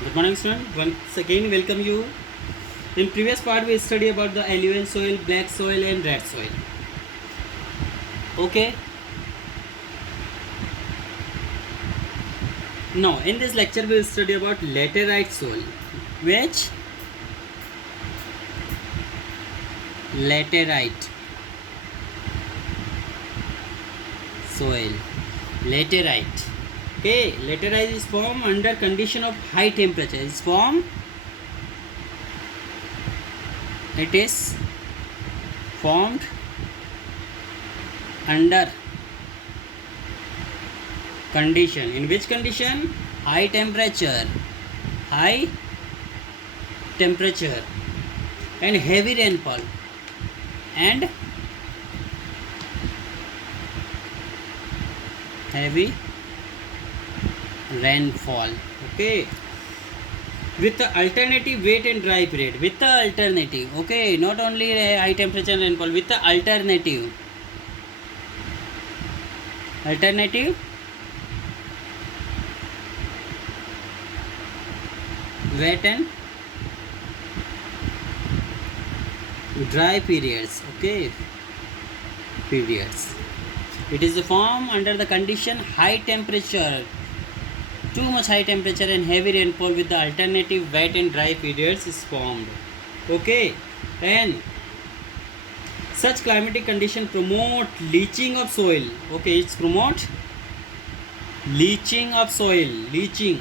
Good morning, student. Once again, welcome you. In previous part, we studied about the alluvial soil, black soil, and red soil. Okay. Now, in this lecture, we will study about laterite soil. Which laterite soil? Laterite. Okay, laterite is formed under condition of high temperature. It is formed under condition. In which condition? High temperature and heavy rainfall and heavy rainfall. Okay, with the alternative wet and dry period. With the alternative, okay, not only high temperature and rainfall, with the alternative wet and dry periods. Okay, periods. It is formed under the condition high temperature, too much high temperature and heavy rainfall with the alternative wet and dry periods is formed. Okay, and such climatic condition promote leaching of soil. Okay, it's promote leaching of soil. Leaching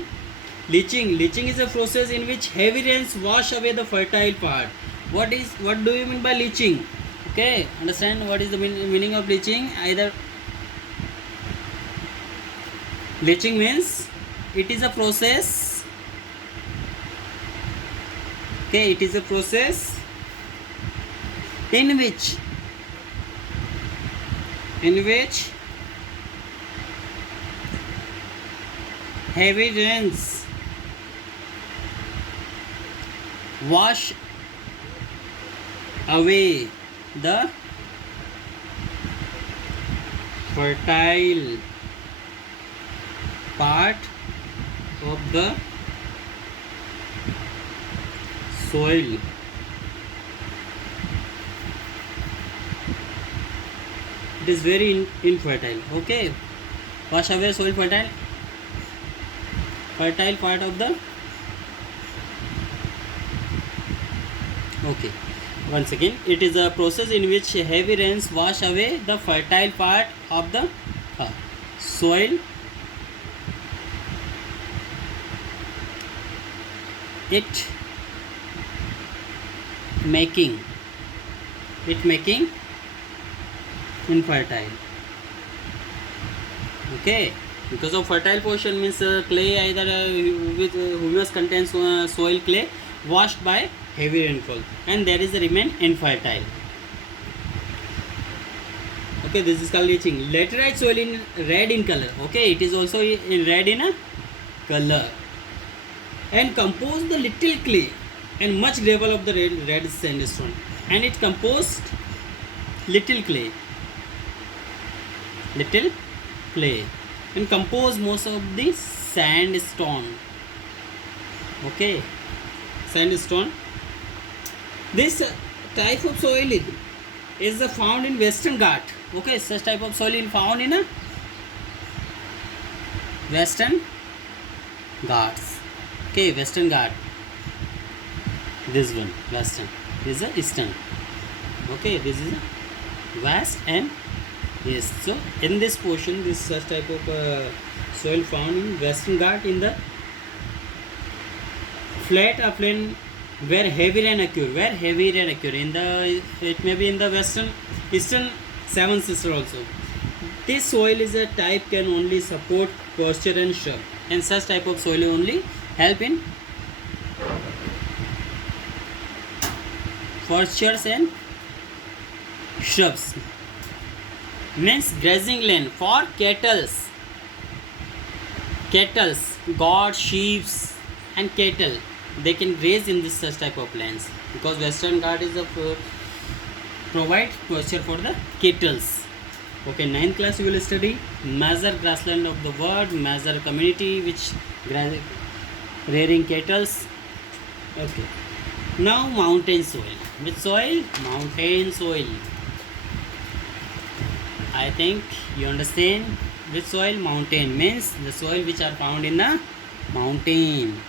is a process in which heavy rains wash away the fertile part. What do you mean by leaching? Okay, understand what is the meaning of leaching? Either leaching means it is a process. Okay, it is a process in which heavy rains wash away the fertile part of the soil. It is very infertile. Okay, wash away soil fertile part of the. Okay, once again, it is a process in which heavy rains wash away the fertile part of the soil. It making infertile. Okay, because of fertile portion means clay, either with humus contains soil clay washed by heavy rainfall, and there is a remain infertile. Okay, this is called leaching. Laterite soil in red in color. Okay, it is also in red in a color, and compose the little clay and much gravel of the red sandstone, and it composed little clay and compose most of the sandstone. Okay, sandstone. This type of soil is found in Western Ghat. Okay, such type of soil is found in a Western Ghats. Okay, Western Ghat. This one, Western. This is a Eastern. Okay, this is a West and East. So, in this portion, this such type of soil found in Western Ghat in the flat upland where heavy rain occur. In the, it may be in the Eastern Seven Sisters also. This soil is a type can only support pasture and shrub, and such type of soil only help in pastures and shrubs. Means grazing land for cattles, goats, sheep, and cattle. They can graze in this such type of lands, because Western Ghat is a provide pasture for the cattles. Okay, 9th class you will study major grassland of the world, major community which rearing kettles. Okay. Now mountain soil. Which soil? Mountain soil. I think you understand. Which soil? Mountain means the soil which are found in the mountain.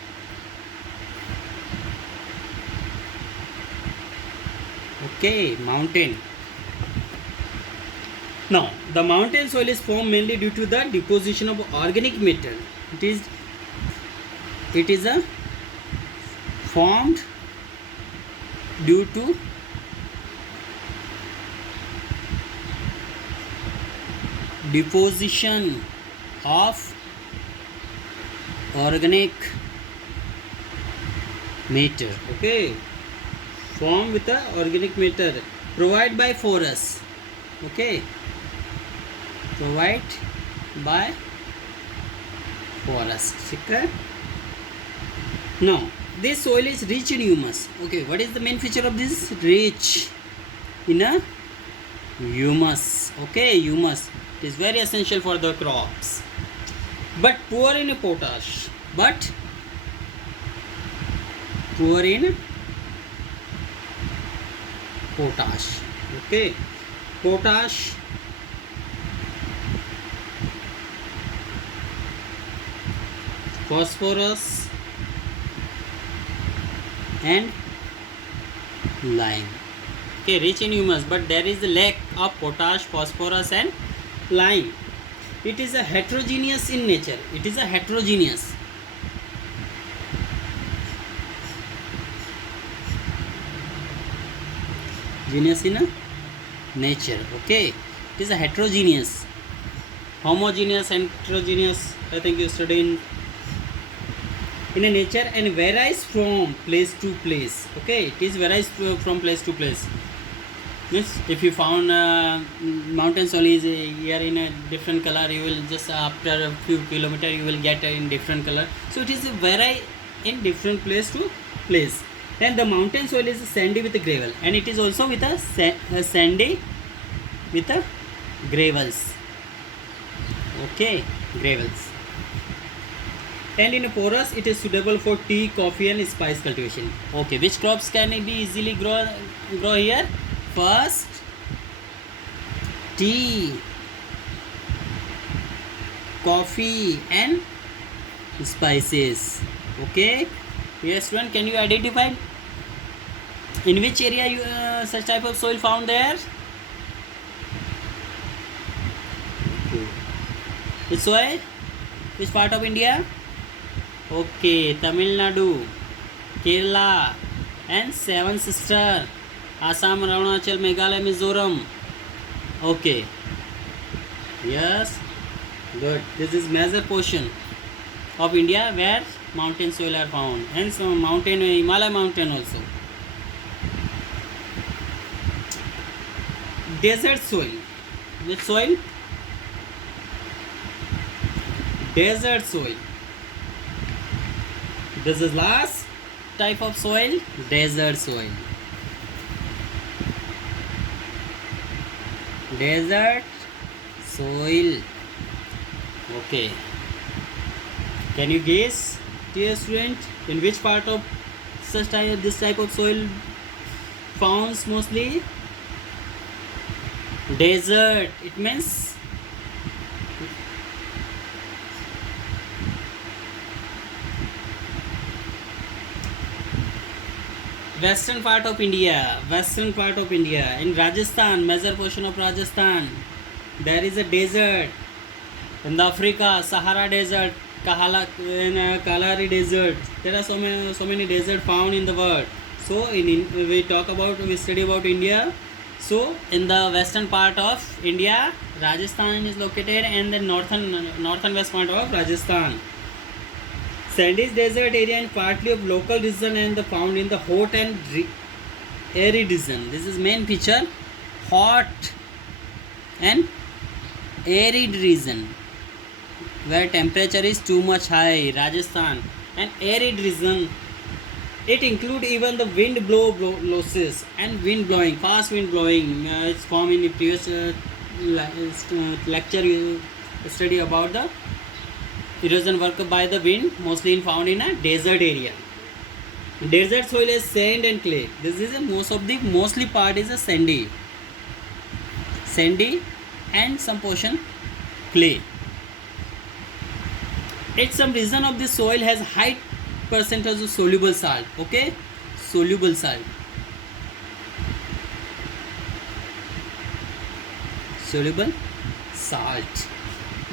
Okay, mountain. Now, the mountain soil is formed mainly due to the deposition of organic matter. It is a formed due to deposition of organic matter. Okay, formed with the organic matter provided by forest. Okay, provide by forest. Okay. Now this soil is rich in humus. Okay, what is the main feature of this? Rich in a humus. Okay, humus. It is very essential for the crops, but poor in potash. But poor in potash. Okay, potash, phosphorus and lime. Okay, rich in humus, but there is a lack of potash, phosphorus and lime. It is a heterogeneous in nature. It is a heterogeneous. Genus in a nature. Okay, it is a heterogeneous. Homogeneous and heterogeneous, I think you study in a nature, and varies from place to place. Okay, it is varies from place to place. Means if you found mountain soil is here in a different color, you will just after a few kilometers you will get in different color. So it is a vary in different place to place. And the mountain soil is sandy with a gravel, and it is also with a sandy with a gravels. Okay, gravels. And in a porous, it is suitable for tea, coffee and spice cultivation. Okay, which crops can be easily grow here? First, tea, coffee and spices. Okay, yes, student, can you identify in which area you such type of soil found there? Which soil? Which part of India? Okay, Tamil Nadu, Kerala and Seven Sister, Assam, Arunachal, Meghalaya, Mizoram. Okay, yes, good. This is major portion of India where mountain soil are found, and some mountain, Himalaya mountain also. Desert soil. Which soil? Desert soil. This is last type of soil, desert soil. Desert soil. Okay. Can you guess, dear student, in which part of this type of soil found mostly? Desert. It means western part of India, in Rajasthan, major portion of Rajasthan, there is a desert. In the Africa, Sahara Desert, Kalahari Desert, there are so many deserts found in the world. So we study about India. So in the western part of India, Rajasthan is located, and the northern west part of Rajasthan. Sandy desert area and partly of local region, and the found in the hot and arid region. This is main feature, hot and arid region where temperature is too much high. Rajasthan and arid region. It include even the wind losses and wind blowing, fast wind blowing. It's formed in the previous lecture you study about the Erosion work by the wind, mostly found in a desert area. Desert soil is sand and clay. This is a mostly part is a sandy and some portion clay. At some region of the soil has high percentage of soluble salt. Okay, soluble salt. Soluble salt.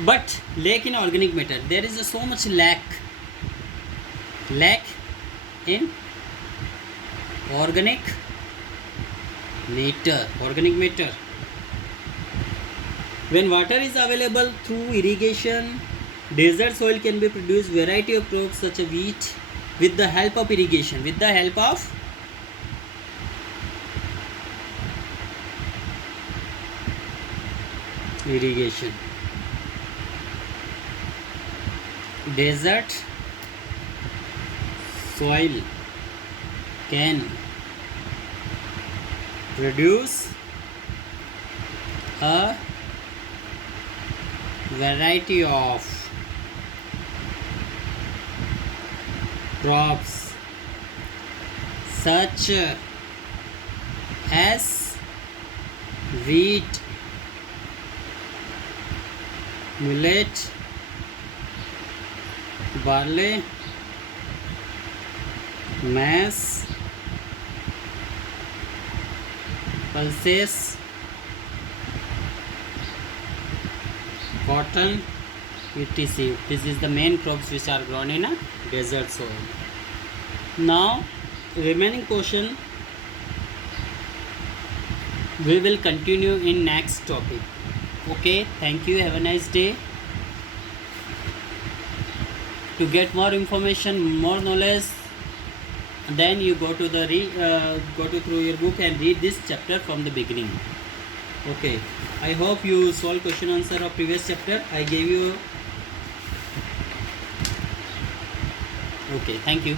But lack in organic matter. There is so much lack in organic matter. When water is available through irrigation, desert soil can be produced variety of crops such as wheat with the help of irrigation. Desert soil can produce a variety of crops such as wheat, millet, barley, maize, pulses, cotton, etc. This is the main crops which are grown in a desert soil. Now, remaining portion we will continue in next topic. Okay, thank you. Have a nice day. To get more information, more knowledge, then you go to through your book and read this chapter from the beginning. Okay, I hope you solve question answer of previous chapter. I gave you. Okay, thank you.